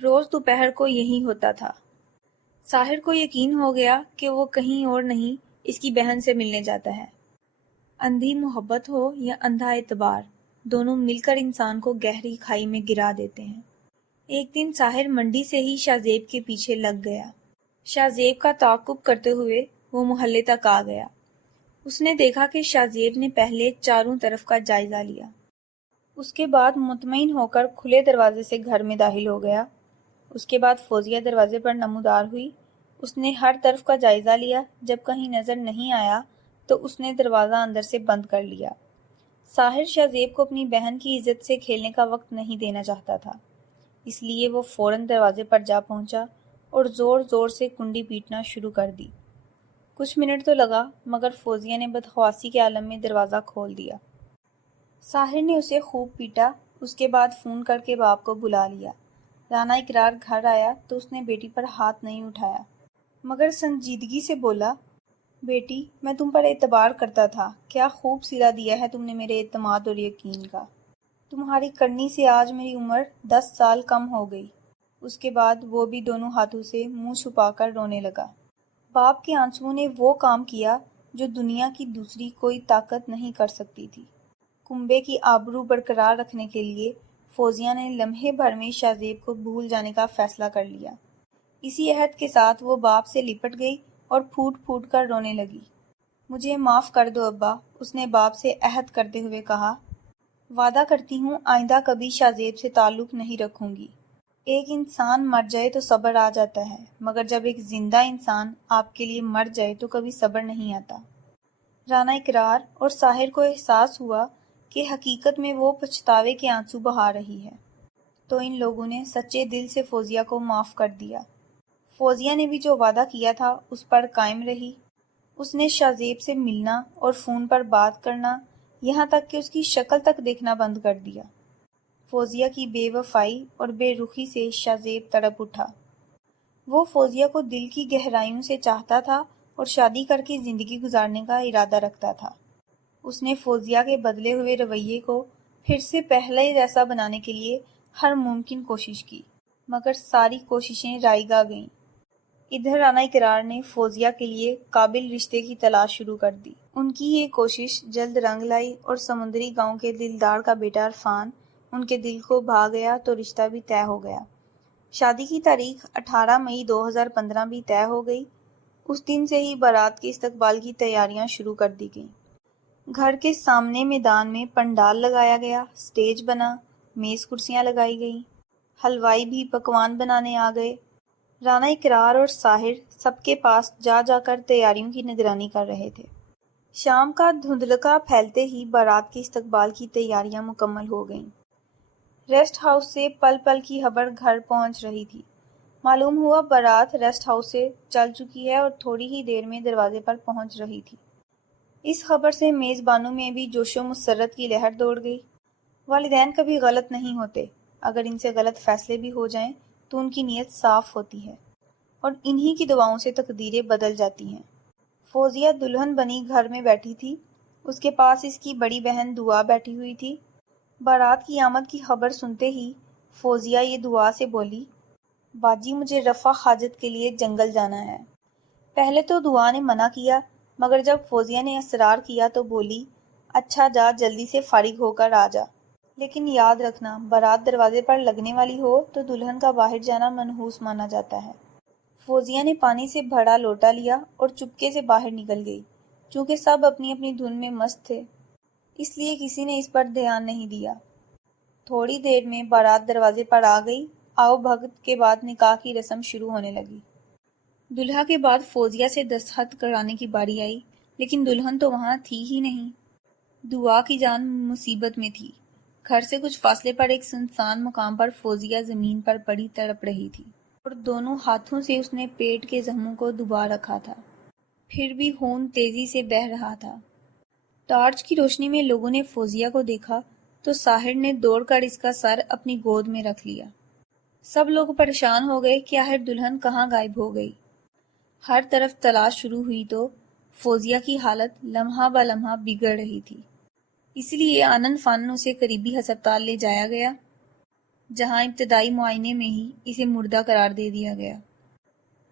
روز دوپہر کو یہی ہوتا تھا۔ ساحر کو یقین ہو گیا کہ وہ کہیں اور نہیں اس کی بہن سے ملنے جاتا ہے۔ اندھی محبت ہو یا اندھا اعتبار، دونوں مل کر انسان کو گہری کھائی میں گرا دیتے ہیں۔ ایک دن ساحر منڈی سے ہی شاہ زیب کے پیچھے لگ گیا۔ شاہ زیب کا تعاقب کرتے ہوئے وہ محلے تک آ گیا۔ اس نے دیکھا کہ شاہ زیب نے پہلے چاروں طرف کا جائزہ لیا۔ اس کے بعد مطمئن ہو کر کھلے دروازے سے گھر میں داخل ہو گیا۔ اس کے بعد فوزیہ دروازے پر نمودار ہوئی۔ اس نے ہر طرف کا جائزہ لیا۔ جب کہیں نظر نہیں آیا تو اس نے دروازہ اندر سے بند کر لیا۔ ساحر شاہ زیب کو اپنی بہن کی عزت سے کھیلنے کا وقت نہیں دینا چاہتا تھا، اس لیے وہ فوراً دروازے پر جا پہنچا اور زور زور سے کنڈی پیٹنا شروع کر دی۔ کچھ منٹ تو لگا، مگر فوزیہ نے بدحواسی کے عالم میں دروازہ کھول دیا۔ ساحر نے اسے خوب پیٹا۔ اس کے بعد فون کر کے باپ کو بلا لیا۔ رانا اقرار گھر آیا تو اس نے بیٹی پر ہاتھ نہیں اٹھایا، مگر سنجیدگی سے بولا، بیٹی، میں تم پر اعتبار کرتا تھا، کیا خوب صلہ دیا ہے تم نے میرے اعتماد اور یقین کا۔ تمہاری کرنی سے آج میری عمر 10 سال کم ہو گئی۔ اس کے بعد وہ بھی دونوں ہاتھوں سے منہ چھپا کر رونے لگا۔ باپ کے آنسوؤں نے وہ کام کیا جو دنیا کی دوسری کوئی طاقت نہیں کر سکتی تھی۔ کنبے کی آبرو برقرار رکھنے کے لیے فوزیہ نے لمحے بھر میں شاہ زیب کو بھول جانے کا فیصلہ کر لیا۔ اسی عہد کے ساتھ وہ باپ سے لپٹ گئی اور پھوٹ پھوٹ کر رونے لگی۔ مجھے معاف کر دو ابا، اس نے باپ سے عہد کرتے ہوئے کہا۔ وعدہ کرتی ہوں آئندہ کبھی شاہ زیب سے تعلق نہیں رکھوں گی۔ ایک انسان مر جائے تو صبر آ جاتا ہے، مگر جب ایک زندہ انسان آپ کے لیے مر جائے تو کبھی صبر نہیں آتا۔ رانا اقرار اور ساحر کو احساس ہوا کہ حقیقت میں وہ پچھتاوے کے آنسو بہا رہی ہے، تو ان لوگوں نے سچے دل سے فوزیہ کو معاف کر دیا۔ فوزیہ نے بھی جو وعدہ کیا تھا اس پر قائم رہی۔ اس نے شاہ زیب سے ملنا اور فون پر بات کرنا، یہاں تک کہ اس کی شکل تک دیکھنا بند کر دیا۔ فوزیہ کی بے وفائی اور بے رخی سے شاہ زیب تڑپ اٹھا۔ وہ فوزیہ کو دل کی گہرائیوں سے چاہتا تھا اور شادی کر کے زندگی گزارنے کا ارادہ رکھتا تھا۔ اس نے فوزیہ کے بدلے ہوئے رویے کو پھر سے پہلے جیسا بنانے کے لیے ہر ممکن کوشش کی، مگر ساری کوششیں رائیگاں گئیں۔ ادھر رانا اقرار نے فوزیہ کے لیے قابل رشتے کی تلاش شروع کر دی۔ ان کی یہ کوشش جلد رنگ لائی اور سمندری گاؤں کے دلدار کا بیٹا عرفان ان کے دل کو بھا گیا تو رشتہ بھی طے ہو گیا۔ شادی کی تاریخ 18 مئی 2015 بھی طے ہو گئی۔ اس دن سے ہی بارات کے استقبال کی تیاریاں شروع کر دی گئیں۔ گھر کے سامنے میدان میں پنڈال لگایا گیا، سٹیج بنا، میز کرسیاں لگائی گئیں، حلوائی بھی پکوان بنانے آ گئے۔ رانا اقرار اور ساحر سب کے پاس جا جا کر تیاریوں کی نگرانی کر رہے تھے۔ شام کا دھندلکا پھیلتے ہی بارات کے استقبال کی تیاریاں مکمل ہو گئیں۔ ریسٹ ہاؤس سے پل پل کی خبر گھر پہنچ رہی تھی۔ معلوم ہوا بارات ریسٹ ہاؤس سے چل چکی ہے اور تھوڑی ہی دیر میں دروازے پر پہنچ رہی تھی۔ اس خبر سے میزبانوں میں بھی جوش و مسرت کی لہر دوڑ گئی۔ والدین کبھی غلط نہیں ہوتے، اگر ان سے غلط فیصلے بھی ہو جائیں تو ان کی نیت صاف ہوتی ہے اور انہی کی دعاؤں سے تقدیریں بدل جاتی ہیں۔ فوزیہ دلہن بنی گھر میں بیٹھی تھی۔ اس کے پاس اس کی بڑی بہن دعا بیٹھی ہوئی تھی۔ بارات کی آمد کی خبر سنتے ہی فوزیہ یہ دعا سے بولی، باجی مجھے رفع حاجت کے لیے جنگل جانا ہے۔ پہلے تو دعا نے منع کیا، مگر جب فوزیہ نے اصرار کیا تو بولی، اچھا جا جلدی سے فارغ ہو کر آ جا، لیکن یاد رکھنا بارات دروازے پر لگنے والی ہو تو دلہن کا باہر جانا منحوس مانا جاتا ہے۔ فوزیہ نے پانی سے بھرا لوٹا لیا اور چپکے سے باہر نکل گئی۔ چونکہ سب اپنی اپنی دھن میں مست تھے، اس لیے کسی نے اس پر دھیان نہیں دیا۔ تھوڑی دیر میں بارات دروازے پر آ گئی۔ آؤ بھگت کے بعد نکاح کی رسم شروع ہونے لگی۔ دلہا کے بعد فوزیہ سے دستخط کرانے کی باری آئی، لیکن دلہن تو وہاں تھی ہی نہیں۔ دعا کی جان مصیبت میں تھی۔ گھر سے کچھ فاصلے پر ایک سنسان مقام پر فوزیہ زمین پر پڑی تڑپ رہی تھی اور دونوں ہاتھوں سے اس نے پیٹ کے زخموں کو دبا رکھا تھا، پھر بھی خون تیزی سے بہہ رہا تھا۔ ٹارچ کی روشنی میں لوگوں نے فوزیہ کو دیکھا تو ساحر نے دوڑ کر اس کا سر اپنی گود میں رکھ لیا۔ سب لوگ پریشان ہو گئے کہ آخر دلہن کہاں غائب ہو گئی۔ ہر طرف تلاش شروع ہوئی تو فوزیہ کی حالت لمحہ بہ لمحہ بگڑ رہی تھی، اس لیے آنن فانن اسے قریبی ہسپتال لے جایا گیا۔ جہاں ابتدائی معائنے میں ہی اسے مردہ قرار دے دیا گیا۔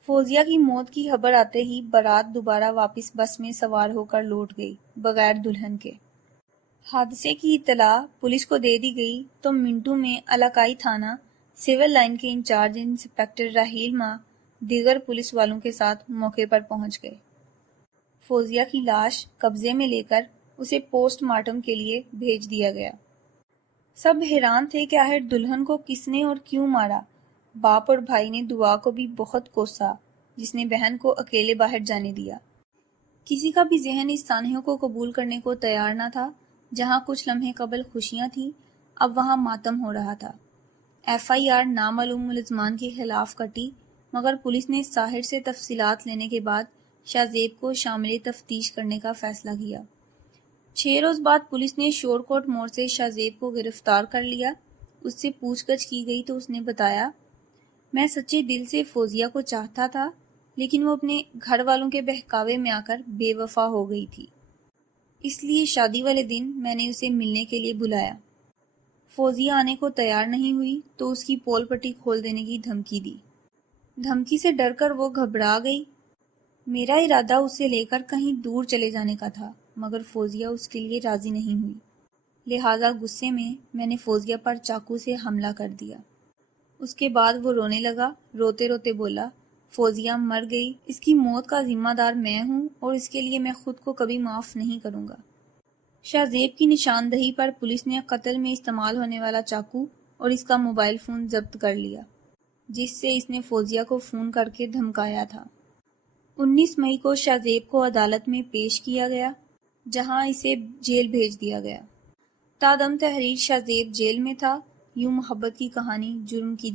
فوزیہ کی موت کی خبر آتے ہی بارات دوبارہ واپس بس میں سوار ہو کر لوٹ گئی، بغیر دلہن کے۔ حادثے کی اطلاع پولیس کو دے دی گئی تو منٹو میں علاقائی تھانہ سول لائن کے انچارج انسپکٹر راحیل ماں دیگر پولیس والوں کے ساتھ موقع پر پہنچ گئے۔ فوزیہ کی لاش قبضے میں لے کر اسے پوسٹ مارٹم کے لیے بھیج دیا گیا۔ سب حیران تھے کہ آخر دلہن کو کس نے اور کیوں مارا۔ باپ اور بھائی نے دعا کو بھی بہت کوسا جس نے بہن کو اکیلے باہر جانے دیا۔ کسی کا بھی ذہن اس سانحے کو قبول کرنے کو تیار نہ تھا۔ جہاں کچھ لمحے قبل خوشیاں تھیں، اب وہاں ماتم ہو رہا تھا۔ FIR نامعلوم ملزمان کے خلاف کٹی، مگر پولیس نے ساحر سے تفصیلات لینے کے بعد شاہ زیب کو شامل تفتیش کرنے کا فیصلہ کیا۔ 6 روز بعد پولیس نے شور کوٹ موڑ سے شاہ زیب کو گرفتار کر لیا۔ اس سے پوچھ گچھ کی گئی تو اس نے بتایا، میں سچے دل سے فوزیہ کو چاہتا تھا، لیکن وہ اپنے گھر والوں کے بہکاوے میں آ کر بے وفا ہو گئی تھی، اس لیے شادی والے دن میں نے اسے ملنے کے لیے بلایا۔ فوزیہ آنے کو تیار نہیں ہوئی تو اس کی پول پٹی کھول دینے کی دھمکی دی۔ دھمکی سے ڈر کر وہ گھبرا گئی۔ میرا ارادہ اسے لے کر کہیں دور چلے جانے کا تھا، مگر فوزیہ اس کے لیے راضی نہیں ہوئی، لہٰذا غصے میں نے فوزیہ پر چاقو سے حملہ کر دیا۔ اس کے بعد وہ رونے لگا، روتے روتے بولا، فوزیہ مر گئی، اس کی موت کا ذمہ دار میں ہوں اور اس کے لیے میں خود کو کبھی معاف نہیں کروں گا۔ شاہ زیب کی نشاندہی پر پولیس نے قتل میں استعمال ہونے والا چاقو اور اس کا موبائل فون ضبط کر لیا، جس سے اس نے فوزیہ کو فون کر کے دھمکایا تھا۔ 19 مئی کو شاہ زیب کو عدالت میں پیش کیا گیا، جہاں اسے جیل بھیج دیا گیا۔ تادم تحریر شاہ زیب جیل میں تھا۔ یوں محبت کی کہانی جرم کی